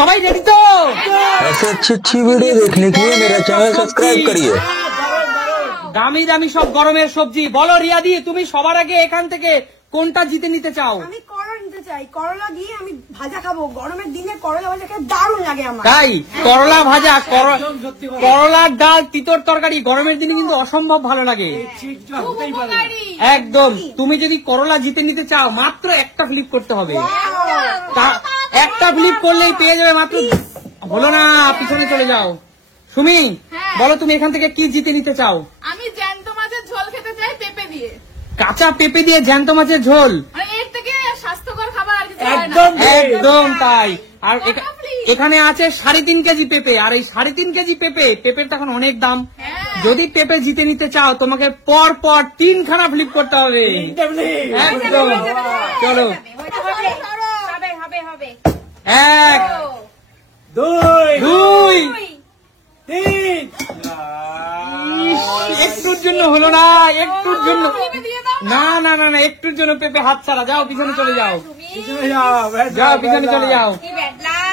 সবাই রেডি তো? ऐसे अच्छी वीडियो देखने के लिए मेरा चैनल सब्सक्राइब करिए। দামি দামি সব গরমের সবজি। বলো রিয়াদি, তুমি সবার আগে এখান থেকে কোনটা জিতে নিতে চাও? আমি করলা নিতে চাই। করলা দিয়ে আমি ভাজা খাবো। গরমের দিনে করলা ভাজা খেতে দারুণ লাগে আমার। তাই করলা ভাজা, করলার ডাল, তিতর তরকারি গরমের দিনে কিন্তু অসম্ভব ভালো লাগে। একদম। তুমি যদি করলা জিতে নিতে চাও মাত্র একটা ফ্লিপ করতে হবে। একটা ফ্লিপ করলেই পেয়ে যাবে মাত্র। হলো না, পিছনে চলে যাও। সুমি বলো তুমি এখান থেকে কি জিতে নিতে চাও? আমি জ্যান্ত মাছের ঝোল খেতে চাই পেঁপে দিয়ে। কাঁচা পেঁপে দিয়ে জ্যান্ত মাছের ঝোল, এর থেকে স্বাস্থ্যকর খাবার আর কিছু একদম একদম তাই। আর এখানে আছে 3.5 কেজি পেঁপে। আর এই 3.5 কেজি পেঁপের তো এখন অনেক দাম। যদি পেঁপে জিতে নিতে চাও তোমাকে পর পর 3খানা ফ্লিপ করতে হবে। একদম। চলো, 1 2 3। একটুর জন্য হলো না, একটুর জন্য না না না না, একটুর জন্য পেঁপে হাত ছাড়া। যাও পিছনে চলে যাও, যাও পিছনে চলে যাও।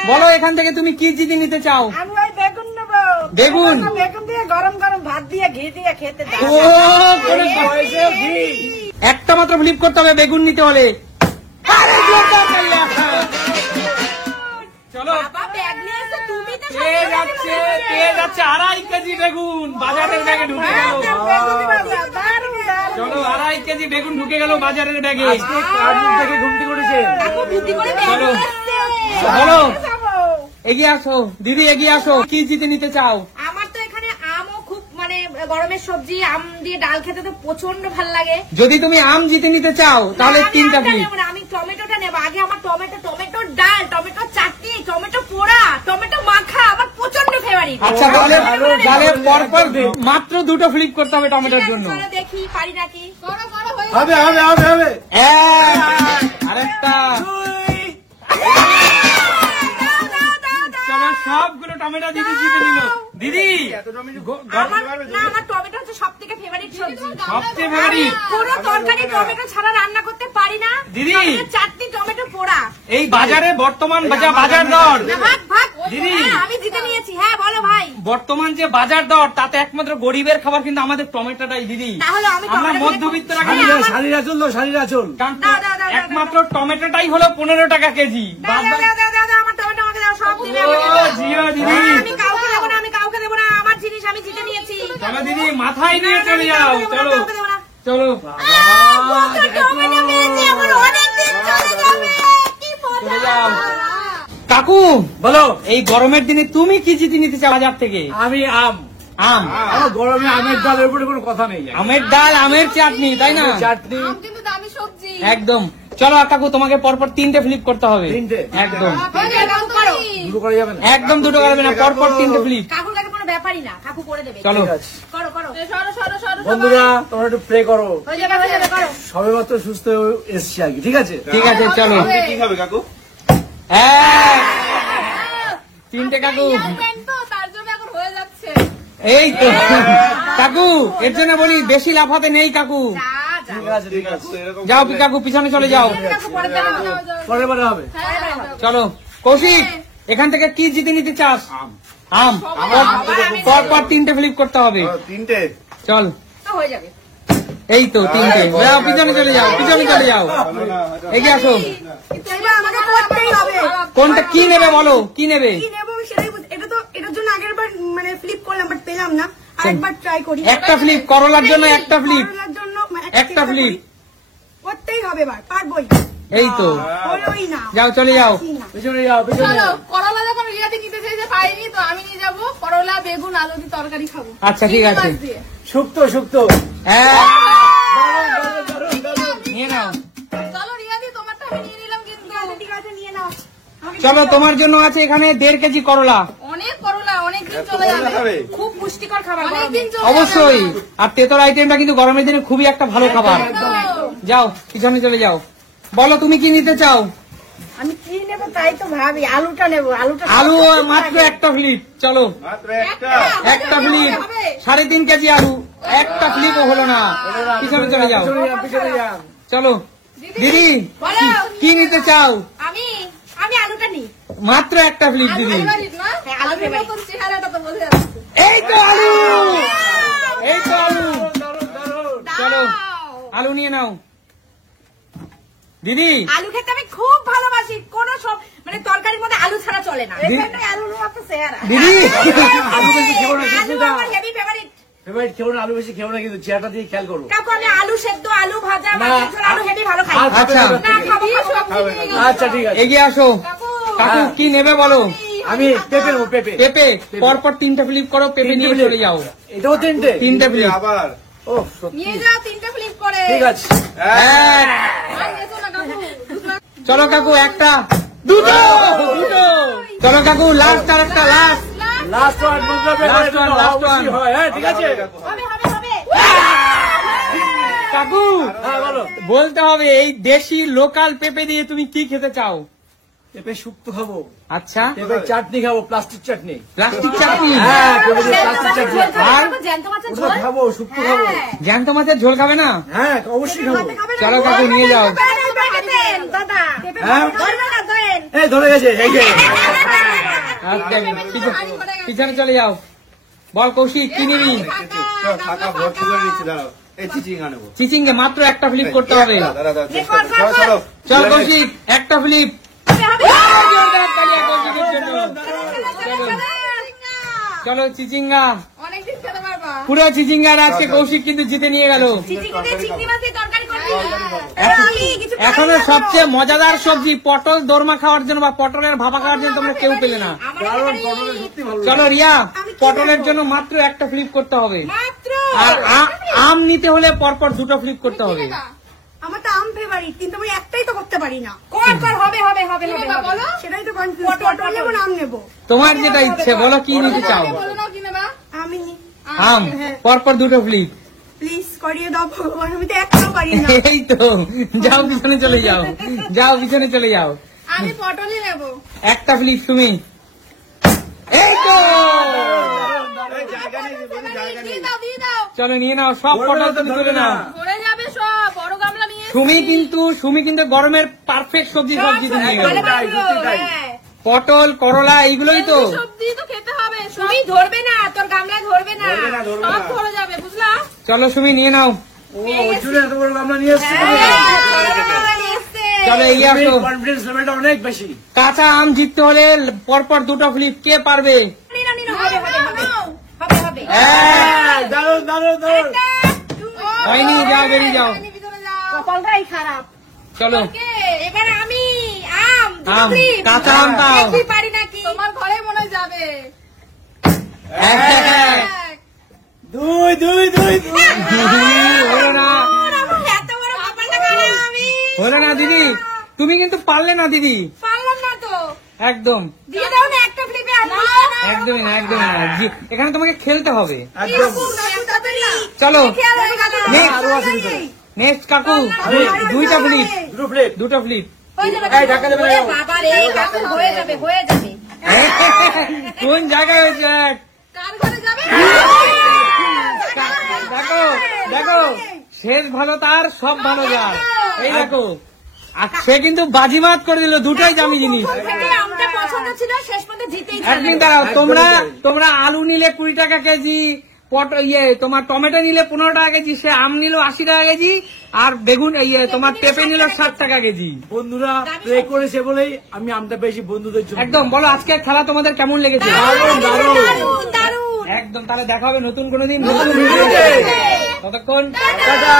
বলো এখান থেকে তুমি কি জিতে নিতে চাও? আমি ওই বেগুন নেবো। বেগুন? বেগুন দিয়ে গরম গরম ভাত দিয়ে ঘি দিয়ে খেতে দাও। একটা মাত্র ফ্লিপ করতে হবে বেগুন নিতে হলে। চলো, পেয়ে যাচ্ছে 2.5 কেজি বেগুন বাজারের ব্যাগে ঢুকে গেল। চলো, 2.5 কেজি বেগুন ঢুকে গেল বাজারের ব্যাগে। চলো বলো, এগিয়ে আসো দিদি, এগিয়ে আসো। কি জিতে নিতে চাও? আমার তো এখানে আমও খুব মানে গরমের সবজি, আম দিয়ে ডাল খেতে তো প্রচন্ড ভালো লাগে। যদি তুমি আম জিতে নিতে চাও তাহলে 3টা ফ্লিপ। আমি টমেটোটা নেবো আগে। আমার টমেটো ডাল, টমেটো চাটনি, টমেটো পোড়া, টমেটো মাখা আমার প্রচন্ড ফেভারিট। আচ্ছা, তাহলে পরপর মাত্র 2টো ফ্লিপ করতে হবে টমেটোর জন্য। দেখি পারি নাকি। হবে হবে হবে হবে। আরেকটা। চলো, সবগুলো টমেটো দিদি জিতে নিল। দিদি আমার টমেটো হচ্ছে সব থেকে ফেভারিট সবজি, সবচেয়ে ফেভারিট। পুরো তরকারি টমেটো ছাড়া রান্না করতে পারি না দিদি। চাটনি, টমেটো পোড়া। এই বাজারে বর্তমান বাজার দর দিদি, আমি জিতে নিয়েছি। হ্যাঁ বলো ভাই। বর্তমান যে বাজার দর তাতে একমাত্র গরিবের খাবার কিন্তু আমাদের টমেটোটাই দিদি। তাহলে আমি আমরা মধ্যবিত্তরা শাড়িরা চল, শাড়িরা চল। একমাত্র টমেটোটাই হলো 15 টাকা কেজি। আমার টমেটো আমাকে দাও, সব দিবে দিদি, আমি কাউকে দেবো না, আমি কাউকে দেবো না। আমার জিনিস আমি জিতে নিয়েছি। চলো দিদি, মাথায় নিয়ে চলে যাও। চলো চলো টমেটো পেয়েছি, আমার অনেক দিন চলে যাবে। কি চলে যাও। কাকু বলো, এই গরমের দিনে তুমি কি জিতে নিতে চাও বাজার থেকে? আমি আম। আম? গরমে আমের ডালের উপরে কোনো কথা নেই। আমের ডাল, আমের চাটনি, তাই না? চাটনি আম কিন্তু দামি সবজি। একদম। চলো কাকু, তোমাকে পরপর 3টে ফ্লিপ করতে হবে। 3টে? একদম দুটো করা যাবে না। একদম 2টো করবে না, পরপর 3টে ফ্লিপ। কাকুর কাছে কোনো ব্যাপারই না, কাকু করে দেবে। চলো করো করো। বন্ধুরা তোমরা একটু প্রে করো। হয়ে যাবে করো। সবে মাত্র সুস্থ হয়ে এসছি আর কি। ঠিক আছে ঠিক আছে, চলো। কি হবে কাকু? 3টে কাকু। তার জন্য এখন হয়ে যাচ্ছে। এই তো কাকু, এর জন্য বলি বেশি লাফাতে নেই কাকু। ঠিক আছে ঠিক আছে। যাও কাকু, পিছনে চলে যাও। পরে পরে হবে। চলো কৌশিক, এখান থেকে কি জিতে নিতে চাস? আম। পরপর 3টে ফ্লিপ করতে হবে। 3টে? চল, হয়ে যাবে। এই তো 3টে। যাও পিছনে চলে যাও, পিছনে চলে যাও। এগিয়ে আসো। এবার আমাকে করতেই হবে। কোনটা কি নেবে বলো, কি নেবে? কি নেবো সেটাই এটার জন্য আগের বার মানে ফ্লিপ করলাম বাট পেলাম না। আরেকবার ট্রাই করি। একটা ফ্লিপ, করলার জন্য একটা ফ্লিপ। করলার জন্য একটা ফ্লিপ করতেই হবে এবার, পারবোই। এই তো। হলোই না। যাও, চলে যাও। পিছনে যাও, পিছনে চলো, যাও। করলা যখন রিয়াতে নিতে চাইছে পাইনি, তো আমি নিয়ে যাবো করলা, বেগুন, আলু দিয়ে তরকারি খাবো। আচ্ছা ঠিক আছে। মাছ দিয়ে। শুক্তো শুক্তো। নিয়ে নাও। চলো রিয়াদি, তোমারটা আমি নিয়ে নিলাম কিন্তু। ঠিক আছে নিয়ে নাও। চলো, তোমার জন্য আছে এখানে 1.5 কেজি করলা। অনেক করলা, অনেক দিন চলে যাবে। খুব পুষ্টিকর খাবার। অনেক দিন চলে অবশ্যই। আর তেতর আইটেমটা কিন্তু গরমের দিনে খুবই একটা ভালো খাবার। যাও, পিছনে চলে যাও। বলো তুমি কি নিতে চাও? আমি কি নেবো তাই তো ভাবি। আলুটা নেবো। আলু মাত্র একটা ফ্লিপ। চলো, মাত্র একটা? একটা ফ্লিপ। 3.5 কেজি আলু, একটা ফ্লিপও হলো না। পিছনে চলে যাও। পিছনে যাও। চলো দিদি, বলো। কি নিতে চাও? আমি আমি আলুটা নিই। মাত্র একটা ফ্লিপ দিদি। ফেভারিট না হ্যাঁ, আলু আলুর favorite। মতন চেহারাটা তো বোঝা যাচ্ছে। এই তো আলু, এই তো আলু। চলো আলু নিয়ে নাও দিদি। আলু খেতে আমি খুব ভালোবাসি, কোন সব মানে তরকারির মধ্যে আলু ছাড়া চলে না। এখানে আলুর মতো চেহারা। দিদি আলু বেশি খেও না, আলু আমার হেভি ফেভারিট। ফেভারিট খেও না, আলু বেশি খেও না, কিন্তু চেহারাটা দিয়ে খেয়াল করো। কাকু আমি আলু সেদ্ধ, আলু ভাজা, মাছের ঝোল, আলু হেভি ভালো খাই। আচ্ছা না খাবো কি খাবো। সবজি নিয়ে গেছো? আচ্ছা ঠিক আছে, এগিয়ে আসো। কাকু কি নেবে বলো? আমি পেঁপে নেবো, পেঁপে। পেঁপে পরপর 3টে ফ্লিপ করো, পেঁপে নিয়ে চলে যাও। এটাও 3টে? 3টে ফ্লিপ। আবার ও সত্যি, নিয়ে যাও 3টে ফ্লিপ করে। ঠিক আছে। এক। আর গেছো না কাকু। চলো কাকু একটা, দুটো, দুটো। চলো কাকু লাস্ট আর একটা, লাস্ট। লাস্ট ওয়ান বন্ধুরা, Last one, last one. হয়, হ্যাঁ ঠিক আছে। হবে হবে হবে। কাকু হ্যাঁ বলো। বলতে হবে এই দেশি লোকাল পেঁপে দিয়ে তুমি কি খেতে চাও? পেঁপে শুক্তো খাবো, আচ্ছা, পেঁপে চাটনি খাবো, প্লাস্টিক চাটনি। প্লাস্টিক চাটনি। হ্যাঁ পেঁপে দিয়ে প্লাস্টিক চাটনি আর জ্যান্ত মাছের ওটা ঝোল। খাবো, শুক্তো খাবো। জ্যান্ত মাছের ঝোল খাবে না? হ্যাঁ অবশ্যই খাবো। চলো কাকু নিয়ে যাও। দাদা হ্যাঁ ধরবে না ধরেন। এই ধরে গেছে, এই যে। আচ্ছা, পিছনে চলে যাও। বল কৌশিক কি নিবি? ফাঁকা ভর্তি করে নিচ্ছি, দাঁড়াও। এই চিচিং আনবো। চিচিংকে মাত্র একটা ফ্লিপ করতে হবে। দাঁড়া দাঁড়া, চেষ্টা করো। চলো চল কৌশিক একটা ফ্লিপ। জোরদার তালিয়া কৌশিকের জন্য। চলো চিচিঙ্গা, অনেকদিন খেতে পারবা। পুরো চিচিঙ্গার আজকে কৌশিক কিন্তু জিতে নিয়ে গেল। চিচিঙ্গা দিয়ে চিংড়ি মাছ দিয়ে তরকারি করবি। আমি কিছু এখনো সবচেয়ে মজাদার সবজি পটল দোরমা খাওয়ার জন্য বা পটলের ভাপা খাওয়ার জন্য তোমরা কেউ পেলে না। কারণ পটলের সত্যি ভালো লাগে। চলো রিয়া, পটলের জন্য মাত্র একটা ফ্লিপ করতে হবে। মাত্র আর আম নিতে হলে পরপর দুটো ফ্লিপ করতে হবে। আমার তো আম ফেভারিট, কিন্তু আমি একটাই তো করতে পারি না। কর কর হবে হবে হবে কি হবে নেবা বলো? সেটাই তো কনফিউজ। পটল নেবো না আম নেবো? তোমার যেটা ইচ্ছে বলো, কি নিতে চাও? বলো না কি নেবা? আমি আম, পরপর দুটো ফ্লিপ। প্লিজ করিয়ে দাও ভগবান, আমি তো একটাও পারি না। এই তো, যাও পিছনে চলে যাও, যাও পিছনে চলে যাও। আমি পটলই নেবো। একটা ফ্লিপ তুমি। এই তো, এই জায়গা নেই, বলি জায়গা নেই। দিয়ে দাও দিয়ে দাও। চলো নিয়ে নাও সব পটল তুমি তুলে নাও। ভরে যাবে সব, বড় গামলা নিয়ে এসেছি। সুমি কিন্তু গরমের পারফেক্ট সবজি সবজি নিয়ে গেল। ভালো তাই, ভালো সত্যি তাই। হ্যাঁ। পটল করলা এইগুলোই তো। হেলদি সবজি তো খেতে হবে। সব তুমি ধরবে না, তোর গামলায় ধরবে না। ধরবে না, ধরবে সব না। ধরে যাবে বুঝলা? চলো সুমি নিয়ে নাও। ও ওই জন্য এত বড় গামলা নিয়ে এসছি। চলো এগিয়ে আসো। কনফিডেন্স লেভেলটা অনেক বেশি। কাঁচা আম জিততে হলে পরপর দুটো ফ্লিপ কে পারবে? নিনো, নিনো, হবে, হবে, হবে। হবে, হবে। এক। দারুণ দারুণ দারুণ। হয়নি, যাও বেরিয়ে যাও। আমি ভিতরে যাও। কপালটাই খারাপ। চলো কে? এবার আমি আম দুটো আম, clip। কাঁচা আম দাও। দেখি পারি নাকি। তোমার ঘরে মনে হয় যাবে। এক। এক। দুই দুই দুই দুই। হলো না, আমার এত বড় কপালটা খারাপ আমি। হলো না দিদি, তুমি কিন্তু পারলে না দিদি। পারলাম না তো। একদম দিয়ে দাও না একটা ফ্লিপে আর একদমই না, একদমই না। এখানে তোমাকে খেলতে হবে। একদম। চলো খেয়াল রেখে দাও। নেক্সট, আরো আছে ভিতরে। নেক্সট কাকু, দুইটা ফ্লিপ, দুটো প্লেট। দুটো ফ্লিপ। হয়ে যাবে। এই ঢাকা দেবে না। ওরে বাবা রে, কাকু হয়ে যাবে, হয়ে যাবে। কোন জায়গায় হয়েছে? কার ঘরে যাবে? দেখো দেখো, শেষ ভালো তার সব ভালো যার। এই দেখো, আর সে কিন্তু বাজিমাত করে দিল, দুটাই দামি জিনিস। প্রথম থেকে আমটা পছন্দ ছিল, শেষ পর্যন্ত জিতেই একদিন ছিল। দাঁড়াও, তোমরা আলু নিলে 20 টাকা কেজি, তোমার টমেটো নিলে 15 টাকা কেজি, সে আম নিল 80 টাকা কেজি, আর বেগুন তোমার পেঁপে নিল 60 টাকা কেজি। বন্ধুরা প্লে করেছে বলেই আমি আমটা পেয়েছি বন্ধুদের জন্য। একদম বলো, আজকে খেলা তোমাদের কেমন লেগেছে? দারুণ দারুণ। দারুণ দারুণ। একদম, তাহলে দেখা হবে নতুন কোনোদিন নতুন ভিডিওতে। ততক্ষণ টাটা।